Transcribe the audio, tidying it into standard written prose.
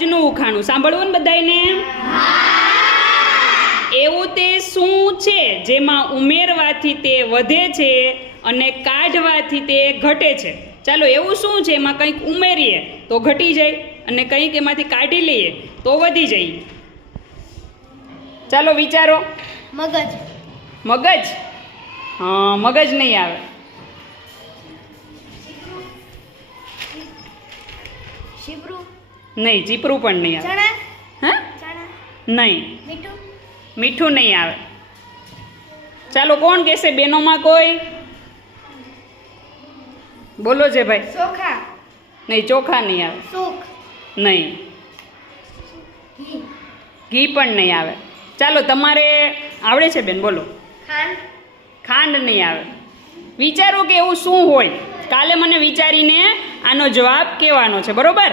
આજનું ઉખાણું સાંભળવું ને બધાયને? એવું તે શું છે જેમાં ઉમેરવાથી તે વધે છે અને કાઢવાથી તે ઘટે છે? ચાલો, એવું શું છે એમાં કંઈક ઉમેરીએ તો ઘટી જાય અને કંઈક એમાંથી કાઢી લઈએ તો વધી જાય? ચાલો વિચારો. મગજ. મગજ? હા, મગજ નહીં આવે. શીપરું. નહીં, ચીપરું પણ નહીં આવે. ચણા. હા, ચણા. નહીં. મીઠું. મીઠું નહીં આવે. ચાલો, કોણ કહેશે બેનોમાં કોઈ? બોલો છે ભાઈ. ચોખા. નહીં, ચોખા નહીં આવે. સૂક. નહીં. ઘી. ઘી પણ નહીં આવે. ચાલો, તમારે આવડે છે બેન, બોલો. ખાંડ. ખાંડ નહીં આવે. વિચારો કે એવું શું હોય. કાલે મને વિચારીને આનો જવાબ કહેવાનો છે, બરોબર?